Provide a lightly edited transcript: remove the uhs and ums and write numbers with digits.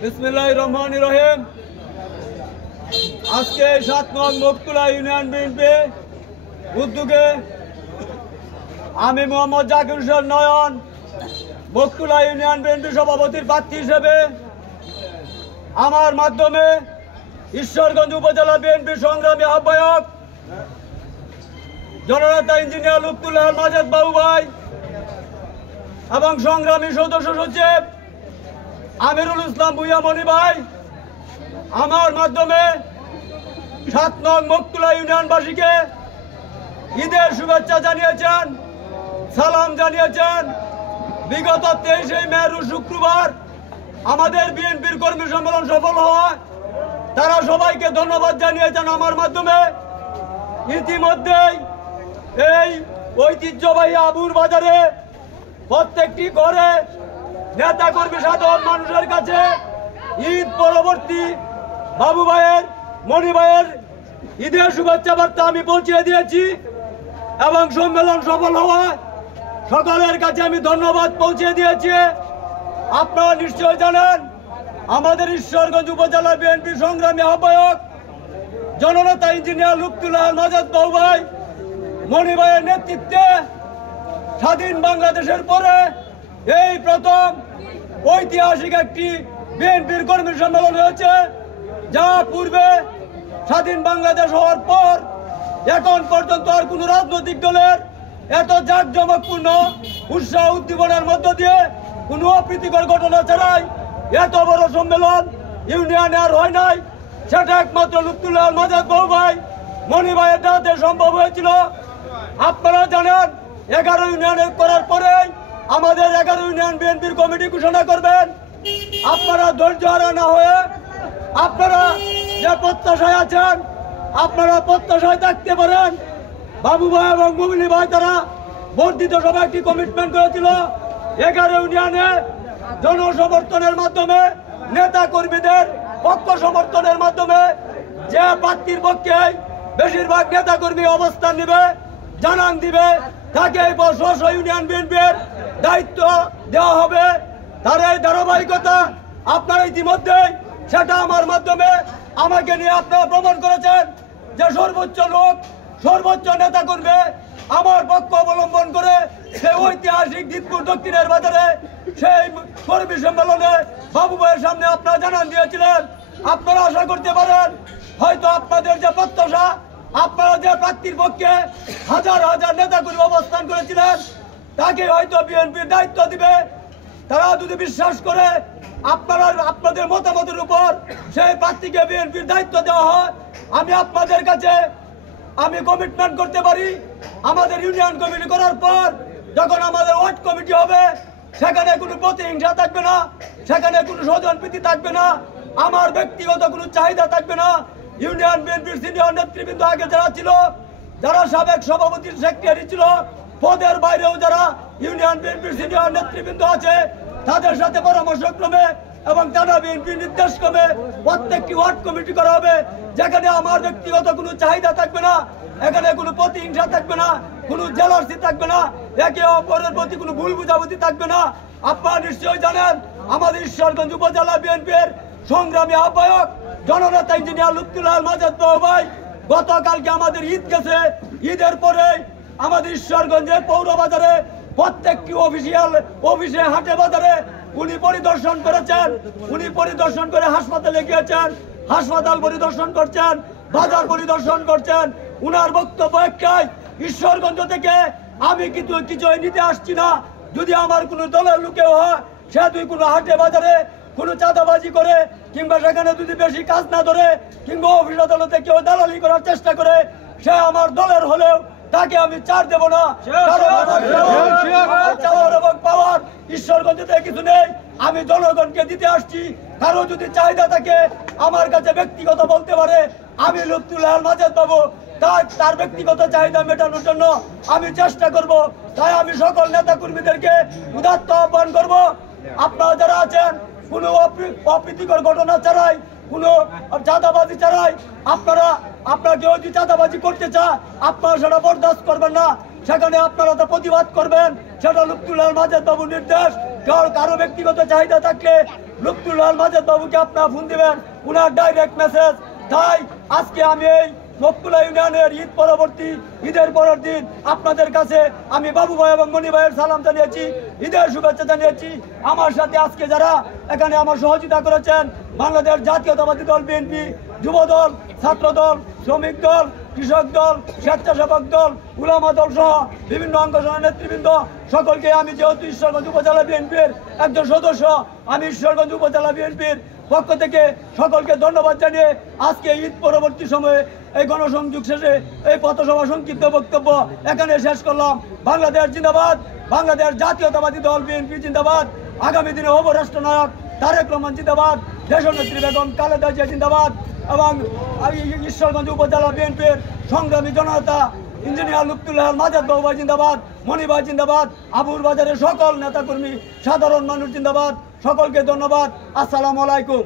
বিসমিল্লাহির রহমানির রহিম। আজকে ৭ নং মকতুলা ইউনিয়ন বিএনপি উদ্যোগে আমি মোহাম্মদ জাকির হোসেন নয়ন মকতুলা ইউনিয়ন বিএনপি সভাপতির প্রার্থী হিসেবে আমার মাধ্যমে ঈশ্বরগঞ্জ উপজেলা বিএনপি সংগ্রামী আহ্বায়ক জননেতা ইঞ্জিনিয়ার লুৎফুল্লাহ মাজেদ বাবু ভাই এবং সংগ্রামী সদস্য সচিব আমিরুল ইসলাম ভুইয়া মনি ভাই আমার মাধ্যমে ৭ নং মকতুলা ইউনিয়নবাসীকে ঈদের শুভেচ্ছা জানিয়েছেন, সালাম জানিয়েছেন। বিগত 23 মে শুক্রবার আমাদের বিএনপির কর্মী সম্মেলন সফল হওয়ায় তারা সবাইকে ধন্যবাদ জানিয়েছেন আমার মাধ্যমে। ইতিমধ্যেই এই ঐতিহ্যবাহী আবুর বাজারে প্রত্যেকটি ঘরে নেতা কর্মী সাধারণ মানুষের কাছে ঈদ পরবর্তী বাবু ভাইয়ের মনি ভাইয়ের ঈদের শুভেচ্ছা বার্তা আমি পৌঁছে দিয়েছি এবং সম্মেলন সফল হওয়ায় সকলের কাছে আমি ধন্যবাদ পৌঁছে দিয়েছি। আপনারা নিশ্চয় জানেন আমাদের ঈশ্বরগঞ্জ উপজেলা বিএনপি সংগ্রামী আহ্বায়ক জননেতা ইঞ্জিনিয়ার লুৎফুল্লাহ মাজেদ বাবু ভাই মনি ভাইয়ের নেতৃত্বে স্বাধীন বাংলাদেশের পরে এই প্রথম ঐতিহাসিক একটি বিএনপির কর্মী সম্মেলন হয়েছে, যা পূর্বে স্বাধীন বাংলাদেশ হওয়ার পর এখন পর্যন্ত আর কোনো রাজনৈতিক দলের এত জাঁকজমকপূর্ণ উৎসাহ উদ্দীপনার মধ্য দিয়ে কোনো অপ্রীতিকর ঘটনা ছাড়াই এত বড় সম্মেলন ইউনিয়নে আর হয় নাই। সেটা একমাত্র লুৎফুল্লাহ মাজেদ বাবু ভাই মনি ভাইয়ের দাঁতে সম্ভব হয়েছিল। আপনারা জানেন 11 ইউনিয়নে করার পরেই আমাদের 11 ইউনিয়ন বিএনপির কমিটি ঘোষণা করবেন। আপনারা ধৈর্য হারা না হয়ে আপনারা যে প্রত্যাশায় আছেন আপনারা প্রত্যাশায় থাকতে পারেন। বাবু ভাই এবং মুমিনী ভাই তারা বর্ধিত সভায় একটি কমিটমেন্ট করেছিল 11 ইউনিয়নে জনসমর্থনের মাধ্যমে নেতা কর্মীদের পক্ষ সমর্থনের মাধ্যমে যে প্রার্থীর পক্ষে বেশিরভাগ নেতা কর্মী অবস্থান নেবে জানান দিবে তাকে ইউনিয়ন বিএনপির দায়িত্ব দেওয়া হবে। তার এই ধারাবাহিকতা আপনারা ইতিমধ্যেই সেটা আমার মাধ্যমে আমাকে নিয়ে আপনারা প্রমাণ করেছেন যে সর্বোচ্চ লোক সর্বোচ্চ নেতা করবে আমার পক্ষ অবলম্বন করে সেই ঐতিহাসিক দিতপুর দক্ষিণের বাজারে সেই কর্মী সম্মেলনে বাবু ভাইয়ের সামনে আপনারা জানান দিয়েছিলেন। আপনারা আশা করতে পারেন হয়তো আপনাদের যে প্রত্যাশা আপনারা যে প্রার্থীর পক্ষে হাজার হাজার নেতা কর্মী অবস্থান করেছিলেন তাকে হয়তো বিএনপির দায়িত্ব দিবে। তারা যদি বিশ্বাস করে আপনারা আপনাদের মতামতের উপর সেই প্রার্থীকে বিএনপির দায়িত্ব দেওয়া হয়, আমি আপনাদের কাছে আমি কমিটমেন্ট করতে পারি আমাদের ইউনিয়ন কমিটি করার পর যখন আমাদের ওয়ার্ড কমিটি হবে সেখানে কোনো প্রতিহিংসা থাকবে না, সেখানে কোনো স্বজনপ্রীতি থাকবে না, আমার ব্যক্তিগত কোনো চাহিদা থাকবে না। ইউনিয়ন বিএনপির সিনিয়র নেতৃবৃন্দ আগে যারা ছিল, যারা সাবেক সভাপতির সেক্রেটারি ছিল, পদের বাইরেও যারা ইউনিয়ন বিএনপির সিনিয়র নেতৃবৃন্দ আছে তাদের সাথে পরামর্শক্রমে এবং টানা বিএনপির নির্দেশক্রমে প্রত্যেকটি ওয়ার্ড কমিটি করা হবে, যেখানে আমার ব্যক্তিগত কোনো চাহিদা থাকবে না, এখানে কোনো প্রতিহিংসা থাকবে না, কোনো জেলাসি থাকবে না, একে অপরের প্রতি কোনো ভুল বুঝাবুঝি থাকবে না। আপনারা নিশ্চয়ই জানেন আমাদের ঈশ্বরগঞ্জ উপজেলা বিএনপির সংগ্রামী আহ্বায়ক জননেতা ইঞ্জিনিয়ার লুৎফুল্লাহ মাজেদ বাবু ভাই গতকালকে আমাদের ঈদ গেছে, ঈদের পরে আমাদের ঈশ্বরগঞ্জের পৌর বাজারে প্রত্যেকটি অফিসে হাটে বাজারে উনি পরিদর্শন করেছেন। উনি পরিদর্শন করে হাসপাতালে গিয়েছেন, হাসপাতাল পরিদর্শন করছেন, বাজার পরিদর্শন করছেন। উনার বক্তব্য একটাই, ঈশ্বরগঞ্জ থেকে আমি কিছুই নিতে আসছি না। যদি আমার কোনো দলের লোকেও হয় সে তুই কোনো হাটে বাজারে কোনো চাঁদাবাজি করে কিংবা সেখানে যদি বেশি কাজ না ধরে কিংবা অফিস আদালতে কেউ দালালি করার চেষ্টা করে সে আমার দলের হলেও তাকে আমি ছাড় দেব না। পাওয়ার ঈশ্বরগঞ্জে কিছু নেই, আমি জনগণকে দিতে আসছি। কারো যদি চাহিদা থাকে আমার কাছে ব্যক্তিগত বলতে পারে, আমি লুৎফুল্লাহ মাজেদ বাবু তার ব্যক্তিগত চাহিদা মেটানোর জন্য আমি চেষ্টা করব। তাই আমি সকল নেতা কর্মীদেরকে উদাত্ত আহ্বান করব, আপনারা যারা আছেন কোনো অপ্রীতিকর ঘটনা ছাড়াই কোনো চাঁদাবাজি ছাড়াই আপনারা কেউ যদি চাঁদাবাজি করতে চায় আপনারা সেটা বরদাস্ত করবেন না, সেখানে আপনারা তো প্রতিবাদ করবেন। সেটা লুৎফুল্লাহ মাজেদ বাবুর নির্দেশ। কারো ব্যক্তিগত চাহিদা থাকলে লুৎফুল্লাহ মাজেদ বাবুকে আপনারা ফোন দিবেন, উনার ডাইরেক্ট মেসেজ। তাই আজকে আমি এই মকবুলা ইউনিয়নের ঈদের পরের দিন আপনাদের কাছে আমি বাবু ভাই এবং মনি ভাইয়ের সালাম জানিয়েছি, ঈদের শুভেচ্ছা জানিয়েছি। আমার সাথে আজকে যারা এখানে আমার সহযোগিতা করেছেন, বাংলাদেশ জাতীয়তাবাদী দল বিএনপি, যুব দল, ছাত্র দল, শ্রমিক দল, কৃষক দল, স্বেচ্ছাসেবক দল, উলামা দল সহ বিভিন্ন অঙ্গনের নেতৃবৃন্দ সকলকে আমি যেহেতু ঈশ্বরগঞ্জ উপজেলা বিএনপির একজন সদস্য, আমি ঈশ্বরগঞ্জ উপজেলা বিএনপির পক্ষ থেকে সকলকে ধন্যবাদ জানিয়ে আজকে ঈদ পরবর্তী সময়ে এই গণসংযোগ শেষে এই পথসভা সংক্ষিপ্ত বক্তব্য এখানে শেষ করলাম। বাংলাদেশ জিন্দাবাদ, বাংলাদেশ জাতীয়তাবাদী দল বিএনপি জিন্দাবাদ, আগামী দিনে হব রাষ্ট্রনায়ক তারেক রহমান জিন্দাবাদ, দেশনেত্রী বেগম খালেদা জিয়া জিন্দাবাদ এবং ঈশ্বরগঞ্জ উপজেলা বিএনপির সংগ্রামী জনতা ইঞ্জিনিয়ার লুৎফুল্লাহ মাজেদ বাবু ভাই জিন্দাবাদ, মনি ভাই জিন্দাবাদ, আবুর বাজারের সকল নেতাকর্মী, সাধারণ মানুষ জিন্দাবাদ। সকলকে ধন্যবাদ। আসসালামু আলাইকুম।